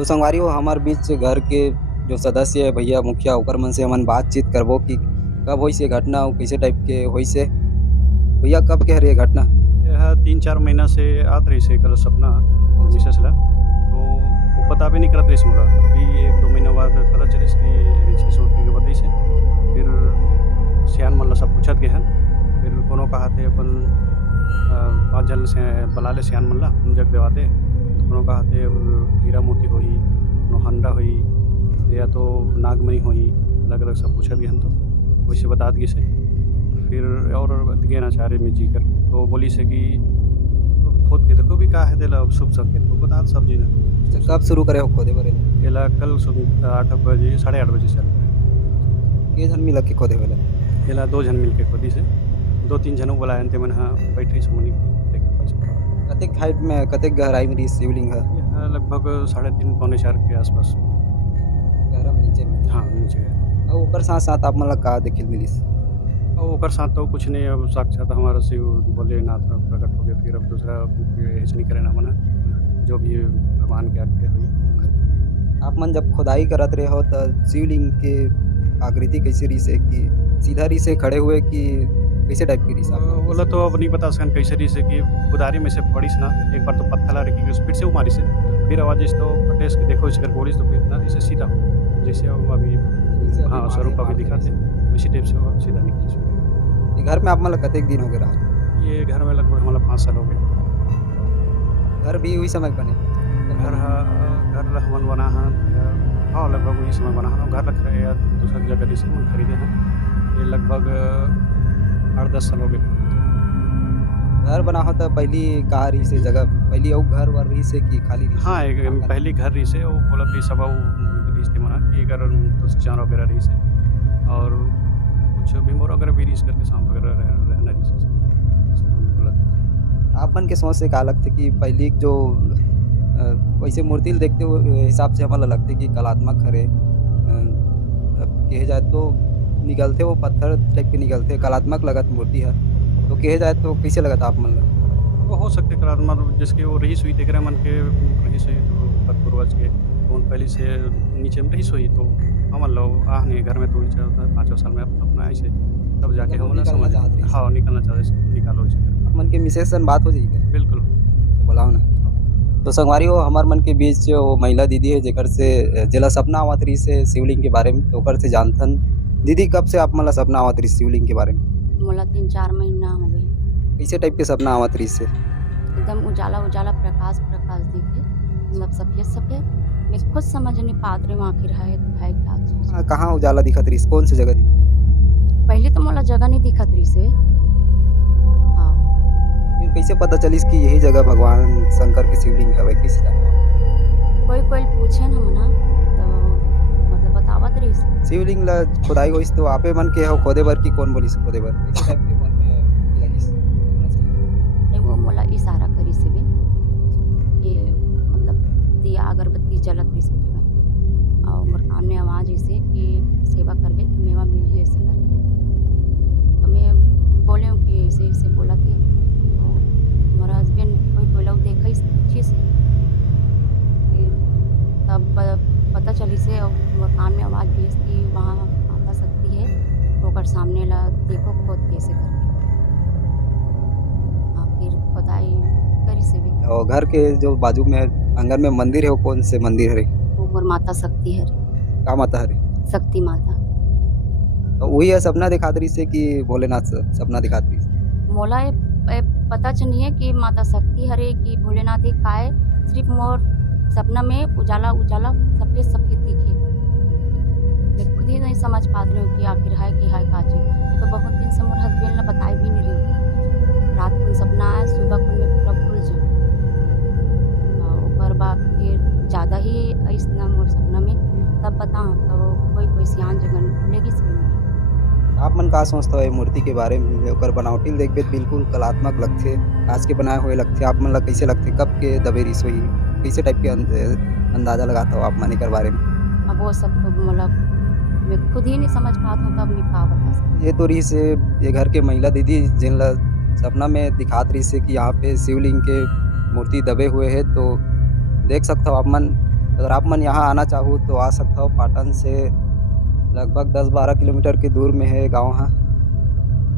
तो संगवारी हो हमार बीच घर के जो सदस्य है भैया मुखिया ओकर मन से हमन बातचीत करबो कि कब होइस ये घटना अउ कइसे टाइप के होइस हे? भैया कब के हरे ये घटना? यह 3-4 महीना से आत रहिस हे कल सपना मोर मिसेस ल, तो वो पता भी नहीं करत रहिस मोला। अभी 1-2 महीना बाद पता चलिस कि ऐसे सोच के बताइस हे। फिर सियान मन ल सब पूछत गे हन, फिर कोनो कहत हे अपन 5 झन से बुला ले सियान मन ल उन जग देवा दे। कोनो कहत हे हीरा मोती होही, कोनो हंडा होही या तो नागमणि होही, अलग-अलग सब पूछत गे हन तो वैसे बतात गिस हे। फिर और गेन आचार्य में जी कर तो बोली से कि खोद के देखो भी का है तेला शुभ संकेत तो बता सब जी ने अच्छा कब शुरू करे हो खोदे बर एला? एला कल 8 बजे 8:30 बजे से के झन मिलक के खोदे वेला? एला 2 जन मिल के खोदी से 2-3 जनों बुलायन ते मन हाँ बैठी समनी देखत कतेक हाइट में कतेक गहराई में रहिस शिवलिंग ह? यह लगभग 3.5 पौने 4 के आसपास। गहरा में नीचे में? हाँ नीचे है। अउ ओकर साथ-साथ आप मन ला का देखे ले मिलिस? और ओकर साथ तो कुछ नहीं, अब साक्षात हमारा शिव भोलेनाथ प्रकट हो गए। फिर अब दूसरा ऐसे नहीं करे ना मना, जो भी भगवान के आज्ञा हुई। आप मन जब खुदाई करत रहे हो त शिवलिंग के आकृति कैसे रहिस हे कि सीधा रहिस हे, खड़े हुए कि कैसे टाइप के रहिस आप मन बोला तो अब नहीं बता सकन कैसे रही से कि कुदारी में से पड़ीस ना, एक बार तो पत्थर ला रखी फिर से वो मारी से, फिर आवाज इस तो पटेस के देखो इसकर बोलिस तो फिर ना इसे सीधा हो जैसे अब अभी हाँ स्वरूप अभी दिखाते उसी टाइप से वो सीधा निकले। ये घर में आप मन ला कतेक दिन हो गए रहा? ये घर में लगभग हमारा 5 साल हो गए। घर भी उही समय बने? घर हमन बना हन हाँ लगभग वही समय बना हन। घर रख रहे या दूसरा जगह से मन खरीदे हैं। ये लगभग 8-10 साल हो गए। घर बना हो त पहली कहाँ रहिस हे जगह? पहली अउ घर वर रहिस हे कि खाली रहिस? हाँ एक पहली घर रही से वो बोलत रही सब रही से मना कि अगर तो चार वगैरह रही से और कुछ भी मोर वगैरह भी रही करके शाम वगैरह रहना रही से आप मन के सोच से का लगथे कि पहली जो वैसे मूर्ति ल देखते हुए हिसाब से हमन ला लगथे कि कलात्मक हरे अब कहे जाए तो निकलथे वो पत्थर टाइप के निकलथे, कलात्मक लगत मूर्ति ह। तो कहे जाए तो कैसे लगत आप मन ला? वो हो सकते कलात्मक जिसके वो रही हुई देख रहे मन के रही हुई तो पूर्वज के उन पहले से नीचे में रही हुई तो हमन लो आह नहीं घर में तो 5 साल में अपना ऐसे तब जाके जब वो हम निकलना समझ चाहत रहिस। हाँ निकलना चाहते निकालो इसे आप मन के मिसेस सन बात हो जाई का? बिल्कुल। बोलाओ ना। तो संगवारी हो हमार मन के बीच वो महिला दीदी है जेकर से जेला सपना आवत रहिस हे शिवलिंग के बारे में, तो ओकर से जानथन। दीदी कब से आप मन ला सपना आवत रहिस शिवलिंग के बारे में? मोला 3-4 महीना हो गए। कैसे टाइप के सपना आवत रहिस हे? एकदम उजाला-उजाला, प्रकाश दिखे, मतलब सफ़ेद-सफ़ेद। मैं खुद समझ नहीं पात रही हूँ आखिर है क्या चीज़। कहाँ उजाला दिखत रहिस? कौन सी जगह दिखत? पहले तो मोला जगह नहीं दिखत रहिस हे। हाँ, फिर कैसे पता चलिस कि यही जगह भगवान शंकर के शिवलिंग हवे? कैसे जानो? कोई पूछे न मना तो मतलब बतावत रहिस। शिवलिंग ला खुदाई होइस तो आपे मन के हो खोदे बर कि कौन बोलिस खोदे बर? कैसे टाइप के मन में लगिस? नहीं वो मोला इशारा करिस हेबे कि मतलब दिया अगरबत्ती जलत रहिस ओ जगह और मोर सामने आवाज़ अइसे कि सेवा करबे तो मेवा मिलही ऐसे करके। तो मैं बोले हूँ कि ऐसे बोलत हे तो मोर हस्बैंड कोई लउ देखइस पूछिस फिर तब पता चलिस हे और मोर कान में आवाज़ गइस कि वहाँ माता शक्ति है तो ओकर सामने ला देखो खोद के ऐसे करके। हाँ, फिर खुदाई करिस हेबे। और घर के जो बाजू में आंगन में मंदिर है वो कौन से मंदिर हरे? वो मोर माता शक्ति हरे, का माता हरे? शक्ति माता। तो वही है सपना दिखात रहिस हे कि भोलेनाथ सपना दिखात रहिस? मोला ए पता च नहीं है कि माता शक्ति हरे कि भोलेनाथ हे का है, सिर्फ मोर सपना में उजाला सफ़ेद दिखे। मैं खुद ही नहीं समझ पात रही हूँ कि आखिर है कि है का चीज़। तो बहुत दिन से मोर हस्बैंड ला बताई भी नहीं रही हूँ। रात को सपना आए, सुबह को मैं पूरा भूल जाऊँ। ओकर बाद फिर ज़्यादा ही अइसना मोर सपना में तब बताऊँ तो कोई सियान जगह भूलेगी से आप मन का सोचता हो मूर्ति के बारे में? ओकर बनावटी देखबे तो बिल्कुल कलात्मक लगथे, काँच के बनाए हुए लगथे। आप मन ला कैसे लगथे? कब के दबे रहिस होही? कैसे टाइप के अंदाज़ा लगात हो आप मन एकर बारे में? अब वो सब तो मतलब मैं खुद ही नहीं समझ पात हूँ तब मैं का बता सकती। ये तो रहिस हे ये घर के महिला दीदी जिन ला सपना में दिखात रहिस हे कि यहाँ पे शिवलिंग के मूर्ति दबे हुए हे। तो देख सकथव आप मन अगर आप मन यहाँ आना चाहो तो आ सकता हो। पाटन से लगभग 10-12 किलोमीटर की दूर में है गाँव ह।